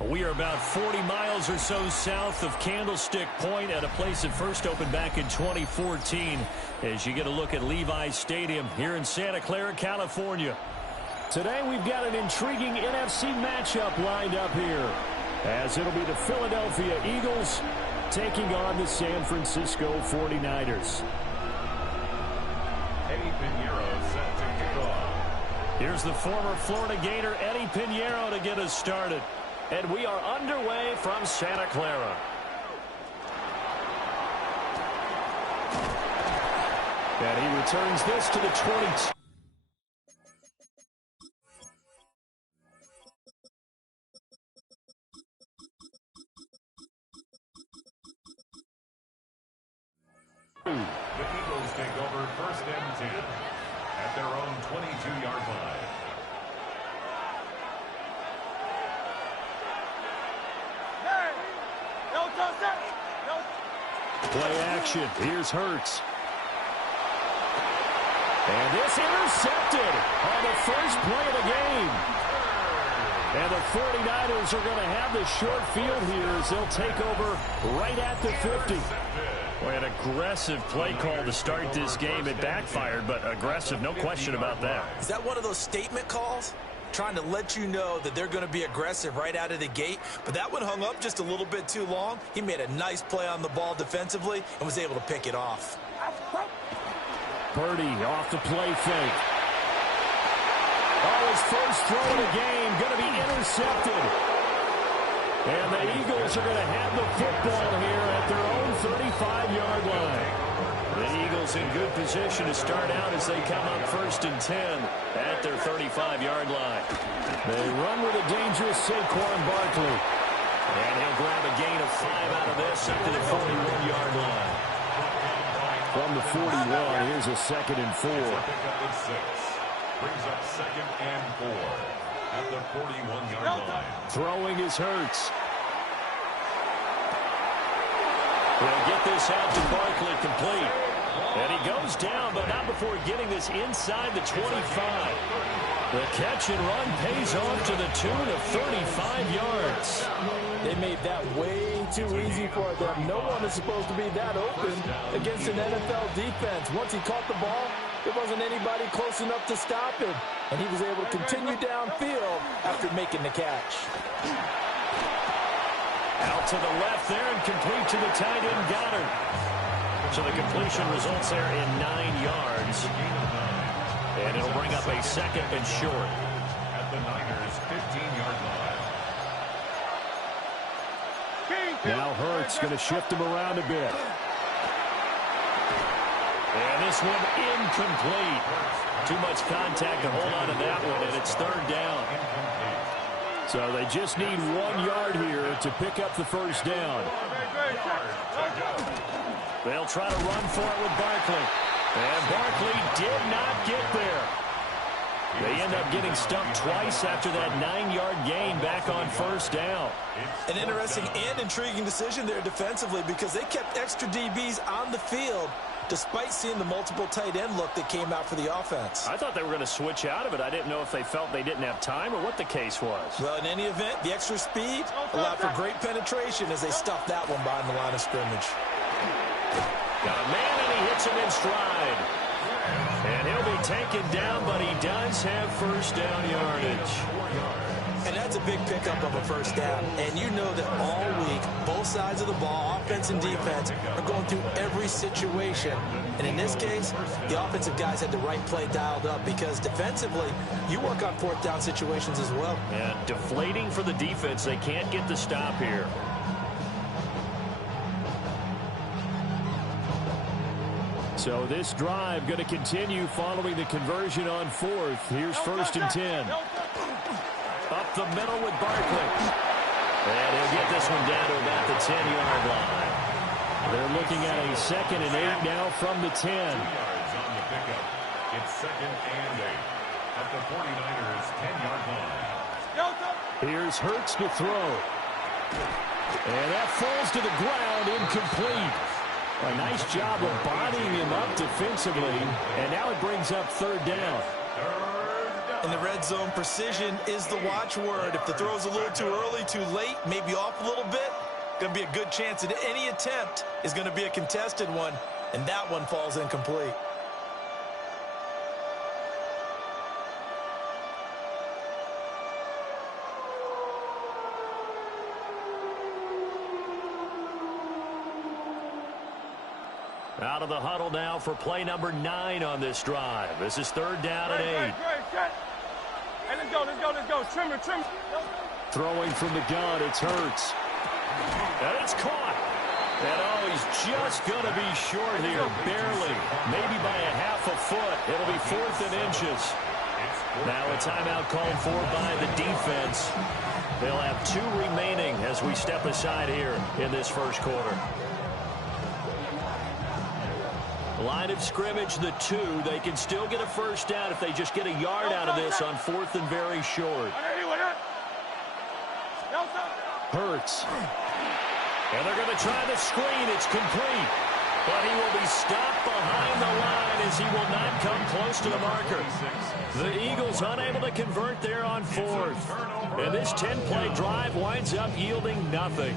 We are about 40 miles or so south of Candlestick Point at a place that first opened back in 2014 as you get a look at Levi's Stadium here in Santa Clara, California. Today we've got an intriguing NFC matchup lined up here as it'll be the Philadelphia Eagles taking on the San Francisco 49ers. Eddie Pinheiro set to kick off. Here's the former Florida Gator Eddie Pinheiro to get us started. And we are underway from Santa Clara. And he returns this to the 22. The Eagles take over first and 10 at their own 22-yard line. Play action. Here's Hurts. And this intercepted on the first play of the game. And the 49ers are going to have the short field here as they'll take over right at the 50. Boy, an aggressive play call to start this game. It backfired, but aggressive, no question about that. Is that one of those statement calls? Trying to let you know that they're going to be aggressive right out of the gate. But that one hung up just a little bit too long. He made a nice play on the ball defensively and was able to pick it off. Purdy off the play fake. Oh, his first throw of the game going to be intercepted. And the Eagles are going to have the football here at their own 35-yard line. The Eagles in good position to start out as they come up first and 10 at their 35-yard line. They run with a dangerous Saquon Barkley. And he'll grab a gain of 5 out of this up to the 41-yard line. From the 41, here's a 2nd and 4. Brings up 2nd and 4 at the 41-yard line. Throwing is Hurts. They'll get this out to Barkley complete. And he goes down, but not before getting this inside the 25. The catch and run pays off to the tune of 35 yards. They made that way too easy for them. No one is supposed to be that open against an NFL defense. Once he caught the ball, there wasn't anybody close enough to stop him. And he was able to continue downfield after making the catch. Out to the left there and complete to the tight end Goddard. So the completion results there in 9 yards. And it'll bring up a 2nd and short. At the Niners' 15-yard line. Now Hurts going to shift him around a bit. And this one incomplete. Too much contact to hold on to that one, and it's 3rd down. So they just need 1 yard here to pick up the first down. They'll try to run for it with Barkley. And Barkley did not get there. They end up getting stumped twice after that 9-yard gain back on first down. An interesting and intriguing decision there defensively because they kept extra DBs on the field despite seeing the multiple tight end look that came out for the offense. I thought they were going to switch out of it. I didn't know if they felt they didn't have time or what the case was. Well, in any event, the extra speed allowed for great penetration as they stuffed that one behind the line of scrimmage. Got a man, and he hits him in stride. And he'll be taken down, but he does have first down yardage. And that's a big pickup of a first down. And you know that all week, both sides of the ball, offense and defense, are going through every situation. And in this case, the offensive guys had the right play dialed up because defensively, you work on 4th down situations as well. Yeah, deflating for the defense. They can't get the stop here. So this drive going to continue following the conversion on 4th. Here's 1st and 10. Up the middle with Barkley. And he'll get this one down to about the 10-yard line. They're looking at a 2nd and 8 now from the 10. 2 yards on the pickup. It's 2nd and 8 at the 49ers' 10-yard line. Here's Hurts to throw. And that falls to the ground, incomplete. A nice job of bodying him up defensively. And now it brings up 3rd down. 3rd down. In the red zone, precision is the watchword. If the throw's a little too early, too late, maybe off a little bit, going to be a good chance that any attempt is going to be a contested one, and that one falls incomplete. Out of the huddle now for play number 9 on this drive. This is 3rd down and 8. Hey, let's go. Trimmer. Throwing from the gun, it's Hurts. And it's caught. And he's just going to be short here, barely. Maybe by a half a foot. It'll be 4th and inches. Now a timeout called for by the defense. They'll have 2 remaining as we step aside here in this first quarter. Line of scrimmage, the 2. They can still get a first down if they just get a yard out of this on 4th and very short. Hurts. And they're going to try the screen. It's complete. But he will be stopped behind the line as he will not come close to the marker. The Eagles unable to convert there on 4th. And this 10-play drive winds up yielding nothing.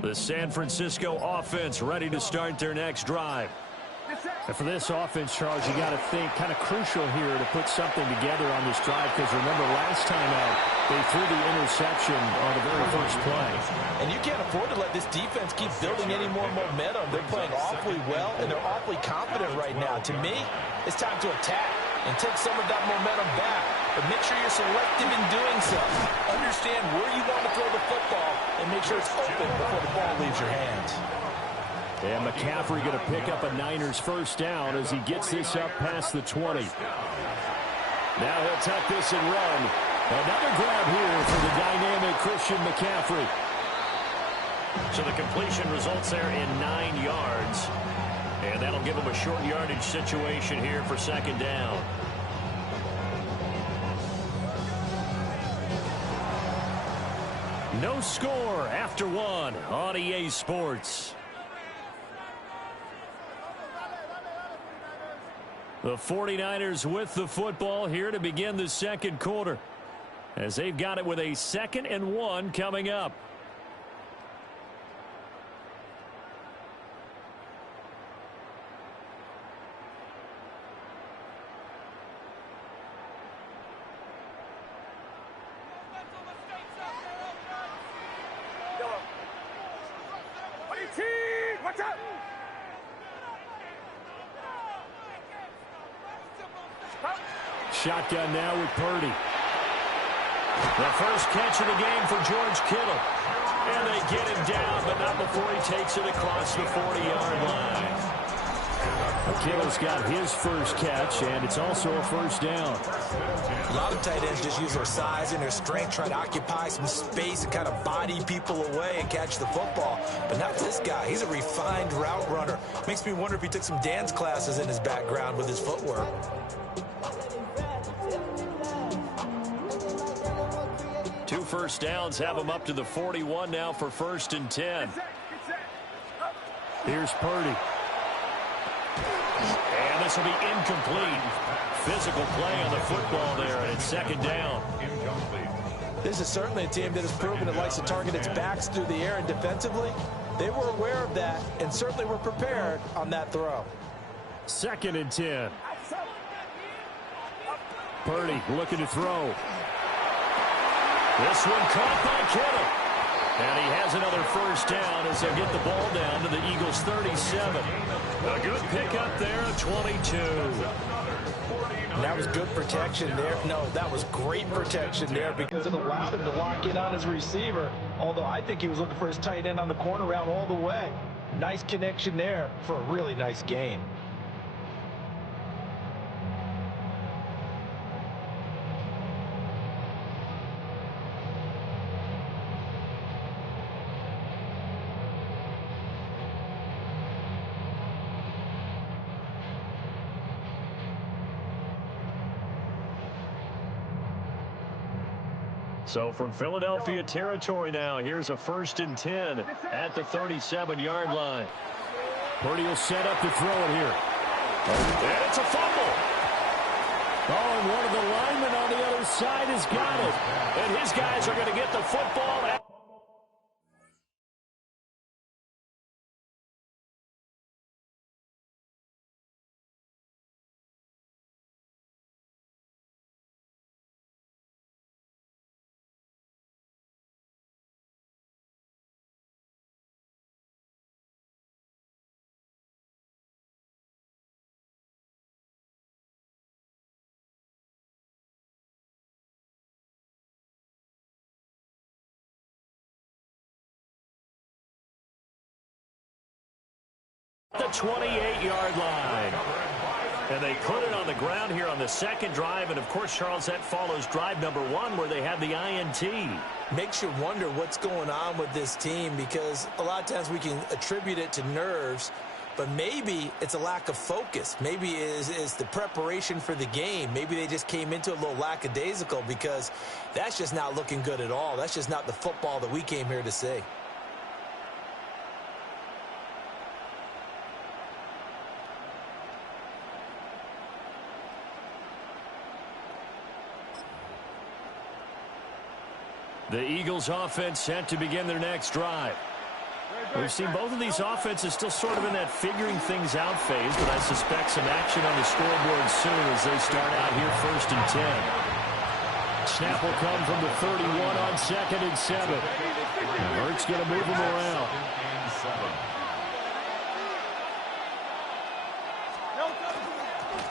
The San Francisco offense ready to start their next drive. And for this offense, Charles, you got to think kind of crucial here to put something together on this drive, because remember last time out they threw the interception on the very first play. And you can't afford to let this defense keep building any more momentum. They're playing awfully well, and they're awfully confident right now. To me, it's time to attack and take some of that momentum back. But make sure you're selective in doing so. Understand where you want to throw the football and make sure it's open before the ball leaves your hands. And McCaffrey going to pick up a Niners first down as he gets this up past the 20. Now he'll tuck this and run. Another grab here for the dynamic Christian McCaffrey. So the completion results there in 9 yards. And that'll give him a short yardage situation here for 2nd down. No score after 1 on EA Sports. The 49ers with the football here to begin the second quarter, as they've got it with a 2nd and 1 coming up. Shotgun now with Purdy. The first catch of the game for George Kittle. And they get him down, but not before he takes it across the 40-yard line. Kittle's got his first catch, and it's also a first down. A lot of tight ends just use their size and their strength, try to occupy some space and kind of body people away and catch the football. But not this guy. He's a refined route runner. Makes me wonder if he took some dance classes in his background with his footwork. 2 first downs have him up to the 41 now for 1st and 10. Here's Purdy. And this will be incomplete. Physical play on the football there, and it's 2nd down. This is certainly a team that has proven it likes to target its backs through the air, and defensively, they were aware of that and certainly were prepared on that throw. 2nd and 10. Purdy looking to throw. This one caught by Kittle. And he has another first down as they'll get the ball down to the Eagles' 37. A good pickup there at 22. And that was good protection there. No, that was great protection there because it allowed him to lock in on his receiver. Although I think he was looking for his tight end on the corner route all the way. Nice connection there for a really nice gain. So from Philadelphia territory now, here's a 1st and 10 at the 37-yard line. Purdy will set up to throw it here. And it's a fumble. Oh, and one of the linemen on the other side has got it. And his guys are going to get the football. The 28-yard line. And they put it on the ground here on the second drive. And, of course, Charles, that follows drive number 1 where they had the INT. Makes you wonder what's going on with this team, because a lot of times we can attribute it to nerves, but maybe it's a lack of focus. Maybe it's the preparation for the game. Maybe they just came into a little lackadaisical, because that's just not looking good at all. That's just not the football that we came here to see. The Eagles offense set to begin their next drive. We've seen both of these offenses still sort of in that figuring things out phase, but I suspect some action on the scoreboard soon as they start out here 1st and 10. Snap will come from the 31 on 2nd and 7. Hurts going to move him around.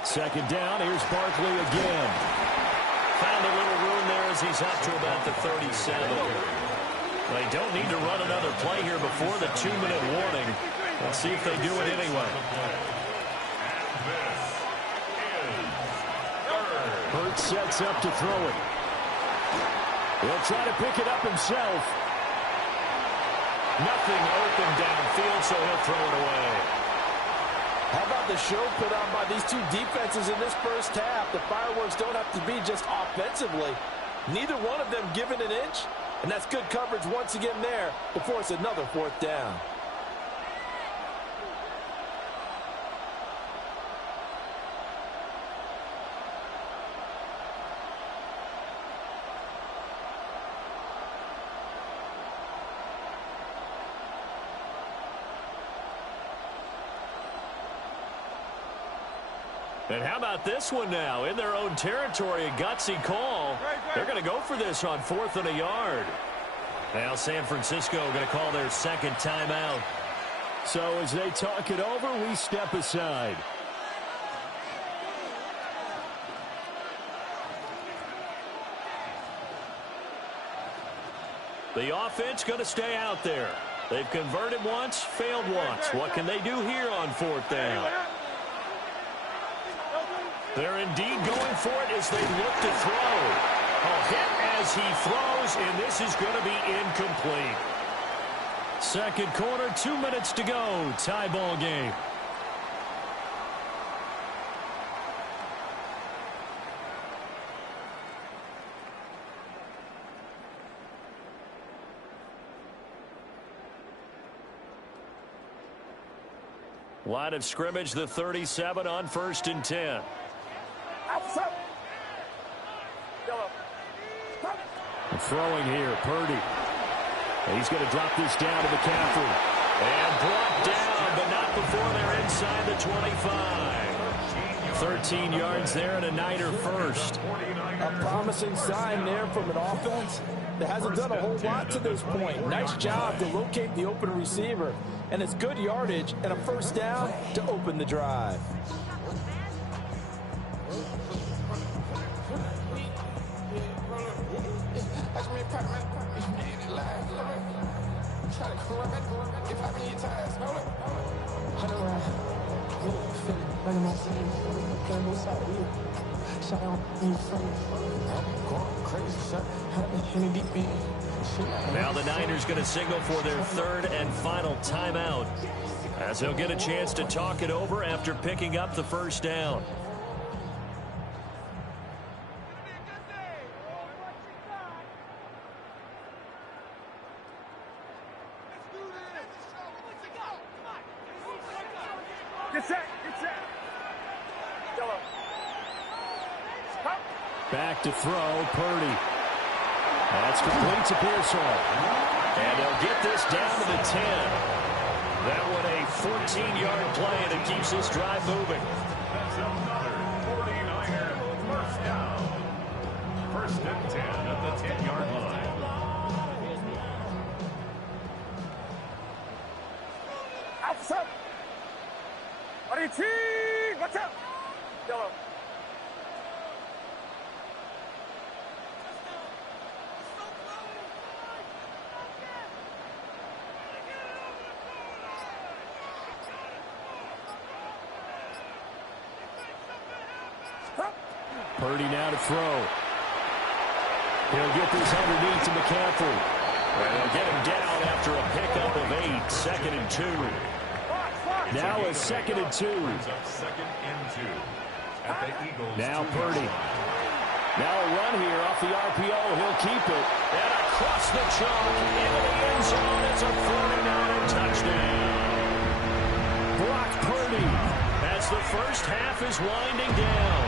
Second down, here's Barkley again. Found a little room there as he's up to about the 37. They don't need to run another play here before the 2-minute warning. Let's see if they do it anyway. Hurts sets up to throw it. He'll try to pick it up himself. Nothing open downfield, so he'll throw it away. How about the show put on by these two defenses in this first half? The fireworks don't have to be just offensively. Neither one of them given an inch, and that's good coverage once again there before it's another 4th down. And how about this one now? In their own territory, a gutsy call. They're going to go for this on 4th and a yard. Now San Francisco going to call their second timeout. So as they talk it over, we step aside. The offense going to stay out there. They've converted once, failed once. What can they do here on 4th down? They're indeed going for it as they look to throw. A hit as he throws, and this is going to be incomplete. Second quarter, 2 minutes to go. Tie ball game. Line of scrimmage, the 37 on 1st and 10. Throwing here, Purdy. He's going to drop this down to McCaffrey. And brought down, but not before they're inside the 25. 13 yards there and a Niner first. A promising sign there from an offense that hasn't done a whole lot to this point. Nice job to locate the open receiver. And it's good yardage and a 1st down to open the drive. Now the Niners going to signal for their 3rd and final timeout, as they'll get a chance to talk it over after picking up the 1st down. Back to throw, Purdy. That's complete to Pearsall. And they'll get this down to the 10. That one a 14-yard play, and it keeps this drive moving. That's another 49er first down. First and 10 at the 10-yard line. Outside. Watch out. Yellow. Purdy now to throw. He'll get this underneath to McCaffrey. And they'll get him down after a pickup of 8. 2nd and 2. Now a 2nd and 2. Second and 2 at the Eagles. Now Purdy. Now a run here off the RPO. He'll keep it. And across the chalk into the end zone. It's a 49er touchdown. Brock Purdy as the first half is winding down.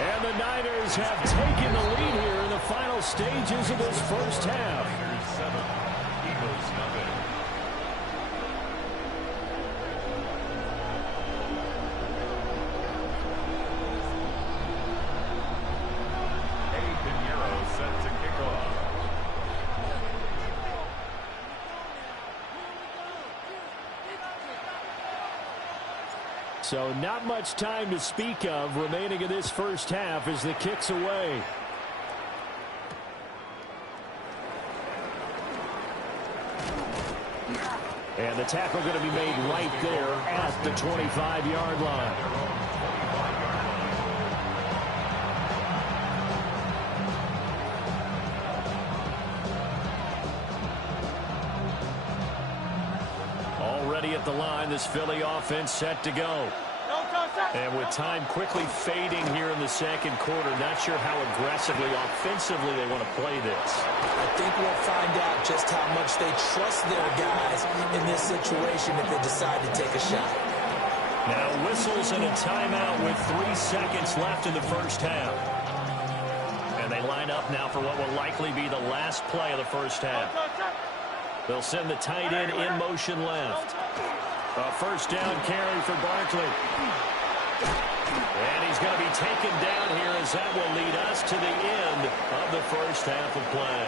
And the Niners have taken the lead here in the final stages of this first half. Niners 7, Eagles nothing. Pinheiro set to kick off. So not much time to speak of remaining in this first half as the kick's away. And the tackle going to be made right there at the 25-yard line. Already at the line, this Philly offense set to go. And with time quickly fading here in the second quarter, not sure how aggressively, offensively they want to play this. I think we'll find out just how much they trust their guys in this situation if they decide to take a shot. Now whistles and a timeout with 3 seconds left in the first half. And they line up now for what will likely be the last play of the first half. They'll send the tight end in motion left. A first down carry for Barkley. And he's going to be taken down here as that will lead us to the end of the first half of play.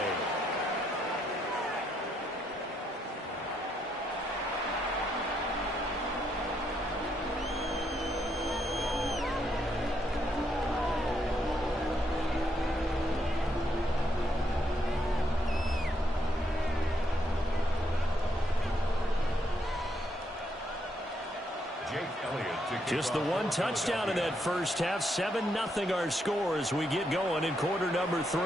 Just the one touchdown in that first half. 7-0 our score as we get going in quarter number 3.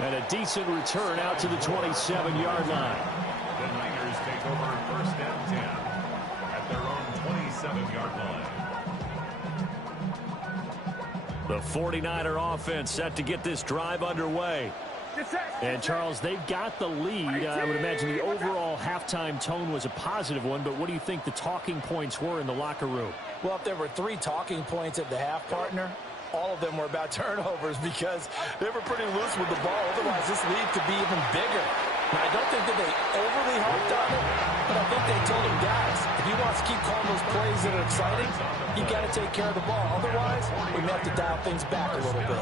And a decent return out to the 27-yard line. The Niners take over first and 10 at their own 27-yard line. The 49er offense set to get this drive underway. And, Charles, they've got the lead. I would imagine the overall halftime tone was a positive one, but what do you think the talking points were in the locker room? Well, if there were 3 talking points at the half, partner, all of them were about turnovers because they were pretty loose with the ball. Otherwise, this lead could be even bigger. Now, I don't think that they overly harped on it, but I think they told them, guys, if he wants to keep calling those plays that are exciting, you got to take care of the ball. Otherwise, we may have to dial things back a little bit.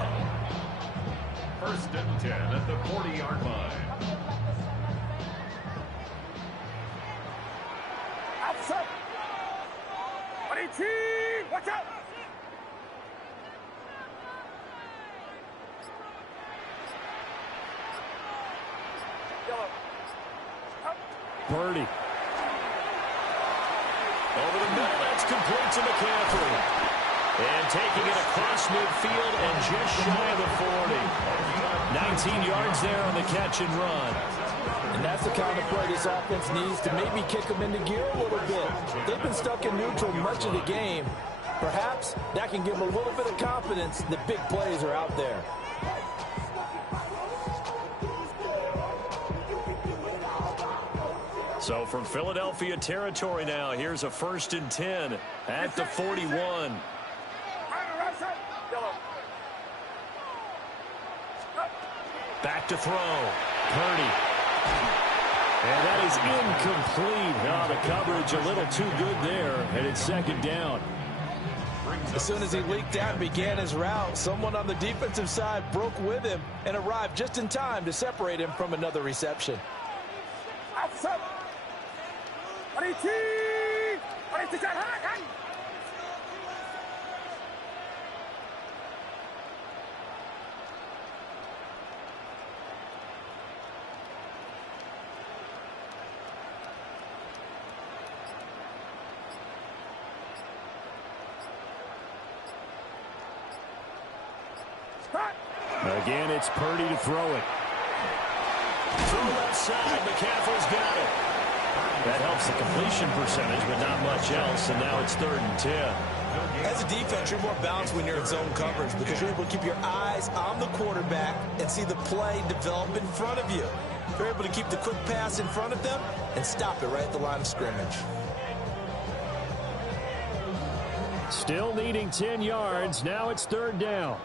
First and 10 at the 40-yard line. Outside. 22. Watch out. Yellow. Purdy. Over the middle, that's complete to McCaffrey. And taking it across midfield and just shy of the 40. 19 yards there on the catch and run. And that's the kind of play this offense needs to maybe kick them into gear a little bit. They've been stuck in neutral much of the game. Perhaps that can give them a little bit of confidence that big plays are out there. So from Philadelphia territory now, here's a 1st and 10 at the 41. Back to throw. Purdy. And that is incomplete. Oh, the coverage a little too good there, and it's 2nd down. As soon as he leaked out and began his route, someone on the defensive side broke with him and arrived just in time to separate him from another reception. Again, it's Purdy to throw it. Through left side, McCaffrey's got it. That helps the completion percentage, but not much else, and now it's 3rd and 10. As a defense, you're more balanced when you're in zone coverage because you're able to keep your eyes on the quarterback and see the play develop in front of you. You're able to keep the quick pass in front of them and stop it right at the line of scrimmage. Still needing 10 yards. Now it's 3rd down.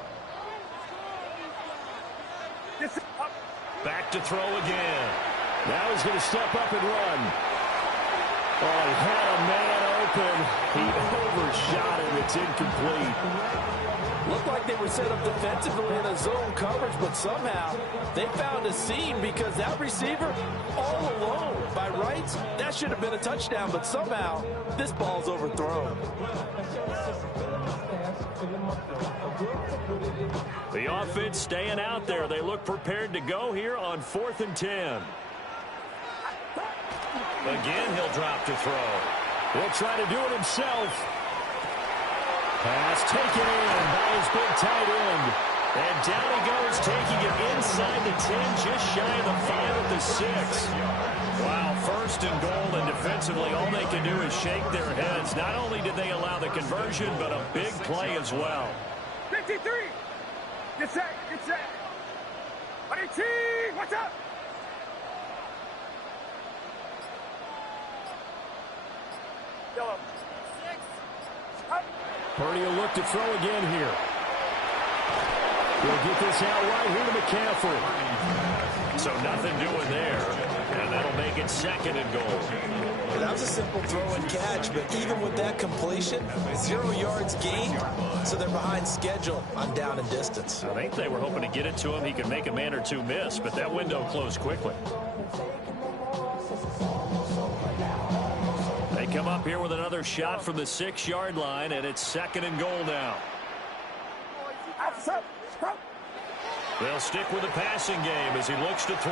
Back to throw again. Now he's going to step up and run. Oh, he had a man open. He overshot him. It's incomplete. Looked like they were set up defensively in a zone coverage, but somehow they found a seam because that receiver all alone. By rights, that should have been a touchdown, but somehow this ball's overthrown. The offense staying out there. They look prepared to go here on 4th and 10. Again, he'll drop to throw. He'll try to do it himself. Pass taken in by his big tight end. And down he goes, taking it inside the 10, just shy of the 5 at the 6. Wow, 1st and goal, and defensively all they can do is shake their heads. Not only did they allow the conversion, but a big play as well. 53. Get set. Get set. 22. Watch out. Yellow. 6. Up. Purdy will look to throw again here. He'll get this out right here to McCaffrey. So nothing doing there. And that'll make it 2nd and goal. That was a simple throw and catch, but even with that completion, 0 yards gained, so they're behind schedule on down and distance. I think they were hoping to get it to him. He could make a man or two miss, but that window closed quickly. They come up here with another shot from the 6-yard line, and it's 2nd and goal now. They'll stick with the passing game as he looks to throw.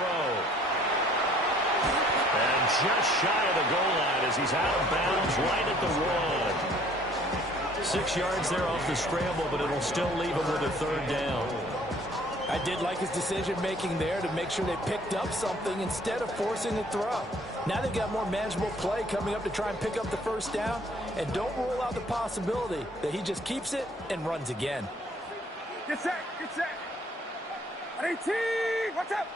And just shy of the goal line as he's out of bounds right at the 1. 6 yards there off the scramble, but it'll still leave him with a 3rd down. I did like his decision-making there to make sure they picked up something instead of forcing the throw. Now they've got more manageable play coming up to try and pick up the 1st down, and don't rule out the possibility that he just keeps it and runs again. Get set. Get set. 18. Watch out.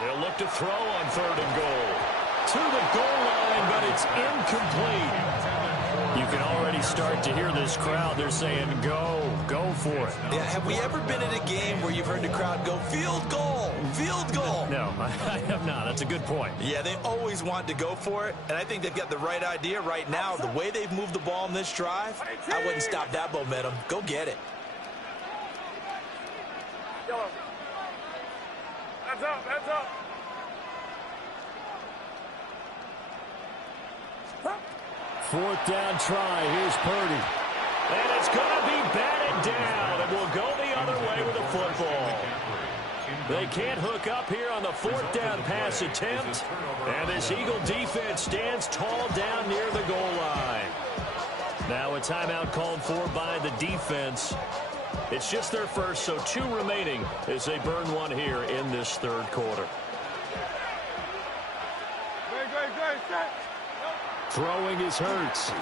They'll look to throw on 3rd and goal. To the goal line, but it's incomplete. You can already start to hear this crowd. They're saying, go for it. Yeah, have we ever been in a game where you've heard the crowd go, field goal, field goal? No, I have not. That's a good point. Yeah, they always want to go for it, and I think they've got the right idea right now. The way they've moved the ball in this drive, I wouldn't stop that momentum. Go get it. Yellow. Hands up, hands up. 4th down try. Here's Purdy. And it's going to be batted down, and we'll go the other way with the football. They can't hook up here on the 4th down pass attempt, and this Eagle defense stands tall down near the goal line. Now a timeout called for by the defense. It's just their first, so 2 remaining as they burn 1 here in this 3rd quarter. Great, set. Throwing is Hurts.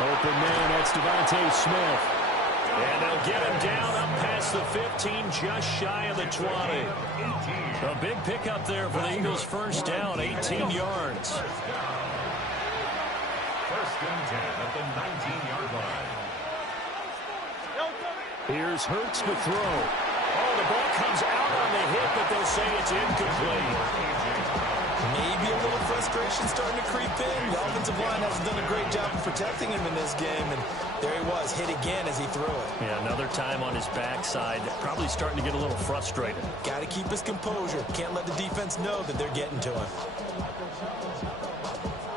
Open man, that's Devontae Smith. And they'll get him down up past the 15, just shy of the 20. A big pickup there for the Eagles' first down, 18 yards. First and 10 at the 19-yard line. Here's Hurts to throw. Oh, the ball comes out on the hit, but they'll say it's incomplete. Maybe a little frustration starting to creep in. The offensive line hasn't done a great job of protecting him in this game, and there he was, hit again as he threw it. Yeah, another time on his backside, probably starting to get a little frustrated. Got to keep his composure. Can't let the defense know that they're getting to him.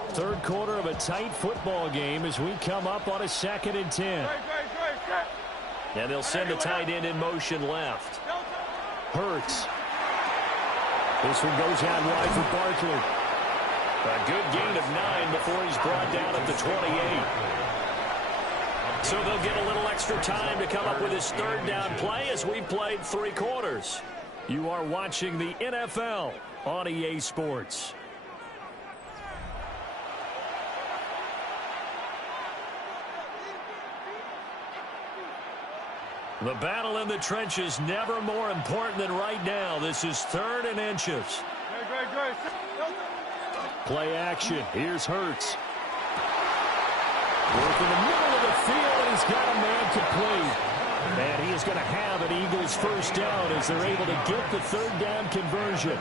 Third quarter of a tight football game as we come up on a 2nd and 10. And they'll send the tight end in motion left. Hurts. This one goes out wide for Barkley. A good gain of 9 before he's brought down at the 28. So they'll get a little extra time to come up with his third down play as we played 3 quarters. You are watching the NFL on EA Sports. The battle in the trenches never more important than right now. This is 3rd and inches. Play action. Here's Hurts. Work in the middle of the field, and he's got a man complete. And he is going to have an Eagles first down as they're able to get the 3rd down conversion.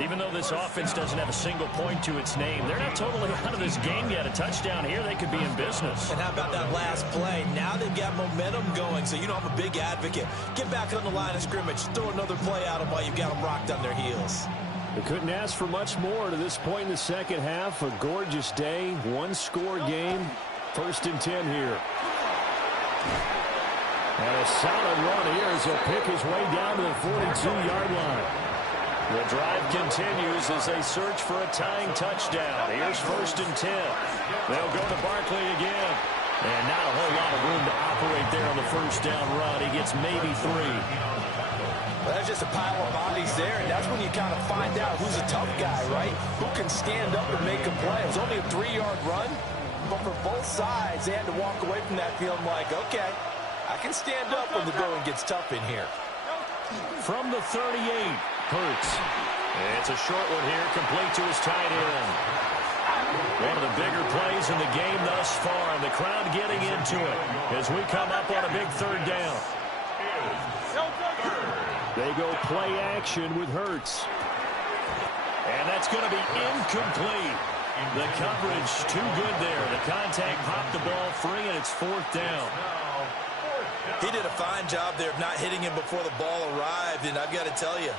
Even though this offense doesn't have a single point to its name, they're not totally out of this game yet. A touchdown here, they could be in business. And how about that last play? Now they've got momentum going, so you know I'm a big advocate. Get back on the line of scrimmage. Throw another play at them while you've got them rocked on their heels. They couldn't ask for much more to this point in the second half. A gorgeous day, 1-score game. 1st and 10 here. And a solid run here as he'll pick his way down to the 42-yard line. The drive continues as they search for a tying touchdown. Here's 1st and 10. They'll go to Barkley again. And not a whole lot of room to operate there on the first down run. He gets maybe 3. Well, that's just a pile of bodies there, and that's when you kind of find out who's a tough guy, right? Who can stand up and make a play. It was only a 3-yard run, but for both sides, they had to walk away from that feeling like, okay, I can stand up when the going gets tough in here. From the 38, Hurts. It's a short one here, complete to his tight end. One of the bigger plays in the game thus far, and the crowd getting into it as we come up on a big 3rd down. They go play action with Hurts. And that's going to be incomplete. The coverage too good there. The contact popped the ball free, and it's 4th down. He did a fine job there of not hitting him before the ball arrived, and I've got to tell you,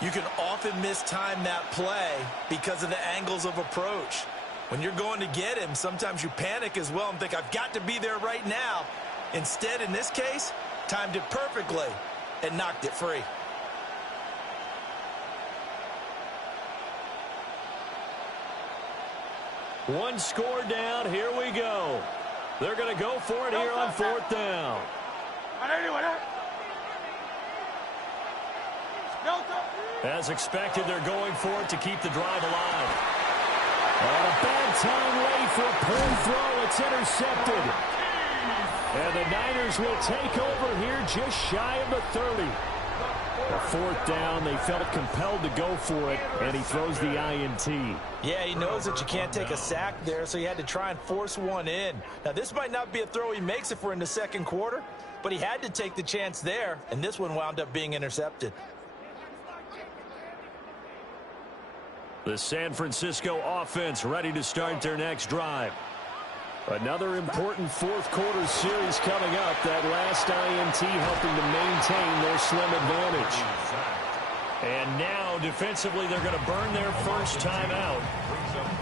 you can often mistime that play because of the angles of approach. When you're going to get him, sometimes you panic as well and think, I've got to be there right now. Instead, in this case, timed it perfectly and knocked it free. One score down. Here we go. They're going to go for it here on 4th down. As expected, they're going for it to keep the drive alive. On a bad time late for a pull throw. It's intercepted. And the Niners will take over here just shy of the 30. A 4th down, they felt compelled to go for it, and he throws the INT. Yeah, he knows that you can't take a sack there, so he had to try and force one in. Now, this might not be a throw he makes if we're in the 2nd quarter, but he had to take the chance there, and this one wound up being intercepted. The San Francisco offense ready to start their next drive. Another important 4th quarter series coming up. That last INT helping to maintain their slim advantage. And now, defensively, they're going to burn their first time out.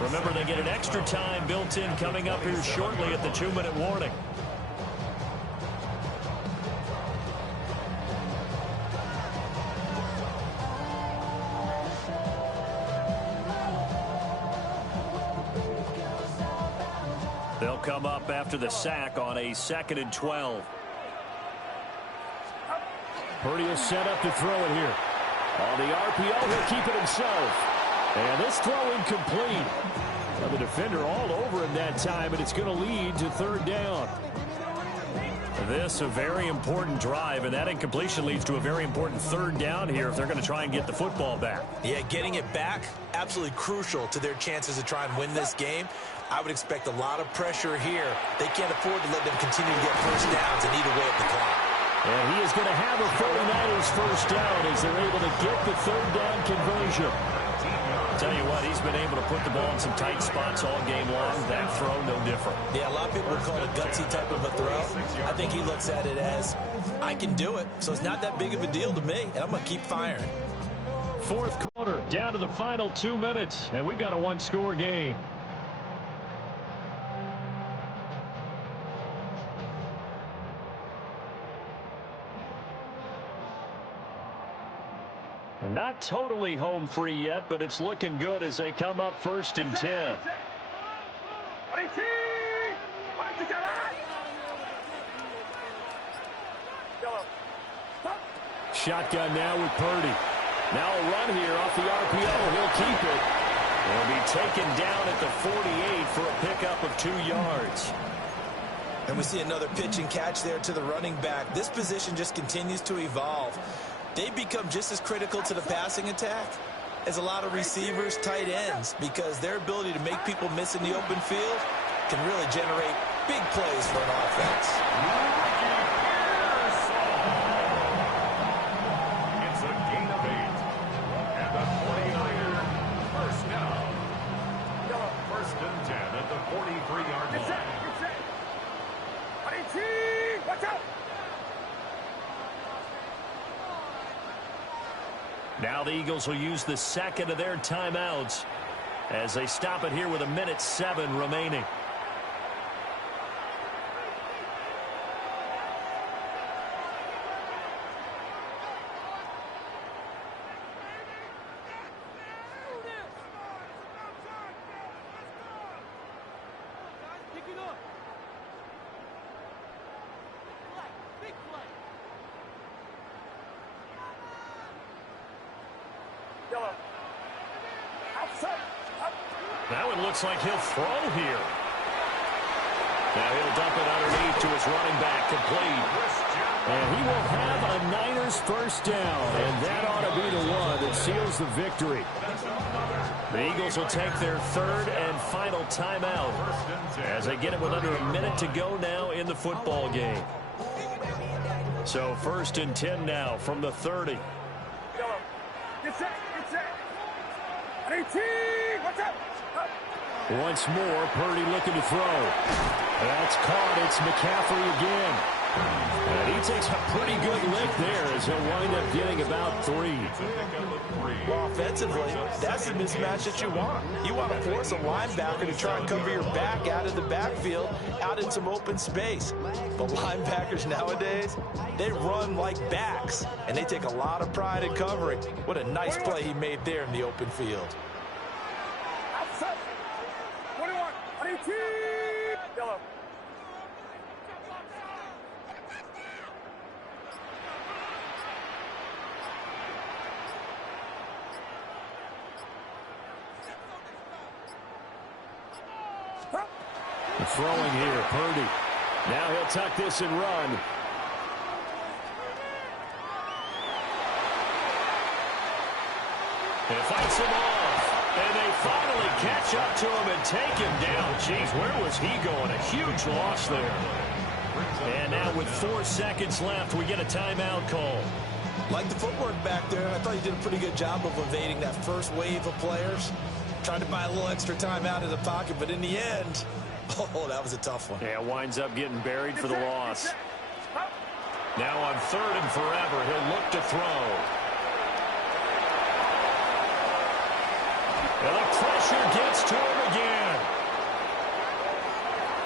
Remember, they get an extra time built in coming up here shortly at the 2-minute warning. They'll come up after the sack on a 2nd and 12. Purdy will set up to throw it here. On the RPO, he'll keep it himself. And this throw incomplete. Well, the defender all over him that time, and it's going to lead to third down. This a very important drive, and that incompletion leads to a very important third down here if they're going to try and get the football back. Yeah, getting it back, absolutely crucial to their chances to try and win this game. I would expect a lot of pressure here. They can't afford to let them continue to get first downs and eat away at the clock. And he is going to have a 49ers first down as they're able to get the third down conversion. Tell you what, he's been able to put the ball in some tight spots all game long. That throw, no different. Yeah, a lot of people would call it a gutsy type of a throw. I think he looks at it as, I can do it, so it's not that big of a deal to me, and I'm going to keep firing. Fourth quarter, down to the final 2 minutes, and we've got a one-score game. Not totally home free yet, but it's looking good as they come up first and 10. Shotgun now with Purdy. Now a run here off the RPO. He'll keep it. He'll be taken down at the 48 for a pickup of 2 yards. And we see another pitch and catch there to the running back. This position just continues to evolve. They become just as critical to the passing attack as a lot of receivers, tight ends, because their ability to make people miss in the open field can really generate big plays for an offense. It's a gain of 8. And the 49ers first down. First and 10 at the 43-yard line. Watch out! Now the Eagles will use the second of their timeouts as they stop it here with 1:07 remaining. That one looks like he'll throw here. Now he'll dump it underneath to his running back, complete. And he will have a Niners first down, and that ought to be the one that seals the victory. The Eagles will take their third and final timeout as they get it with under a minute to go now in the football game. So first and 10 now from the 30. Get set! 18! Watch out! Once more, Purdy looking to throw. That's caught. It's McCaffrey again. And he takes a pretty good lick there as he'll wind up getting about 3. Well, offensively, that's the mismatch that you want. You want to force a linebacker to try and cover your back out of the backfield, out in some open space. But linebackers nowadays, they run like backs, and they take a lot of pride in covering. What a nice play he made there in the open field. Outside! 21! 18! Yellow. Throwing here, Purdy. Now he'll tuck this and run. He fights him off. And they finally catch up to him and take him down. Jeez, where was he going? A huge loss there. And now with 4 seconds left, we get a timeout call. Like the footwork back there, I thought he did a pretty good job of evading that first wave of players. Tried to buy a little extra time out of the pocket, but in the end, oh, that was a tough one. Yeah, winds up getting buried for the loss. Now on 3rd and forever, he'll look to throw. And the pressure gets to him again.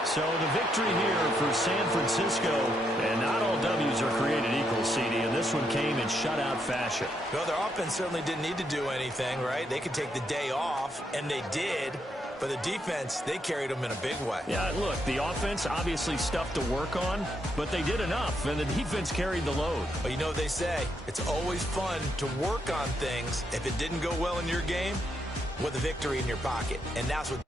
So the victory here for San Francisco, and not all W's are created equal, CD, and this one came in shutout fashion. Well, their offense certainly didn't need to do anything, right? They could take the day off, and they did. But the defense, they carried them in a big way. Yeah, look, the offense, obviously stuff to work on, but they did enough, and the defense carried the load. Well, you know what they say. It's always fun to work on things. If it didn't go well in your game, with a victory in your pocket. And that's what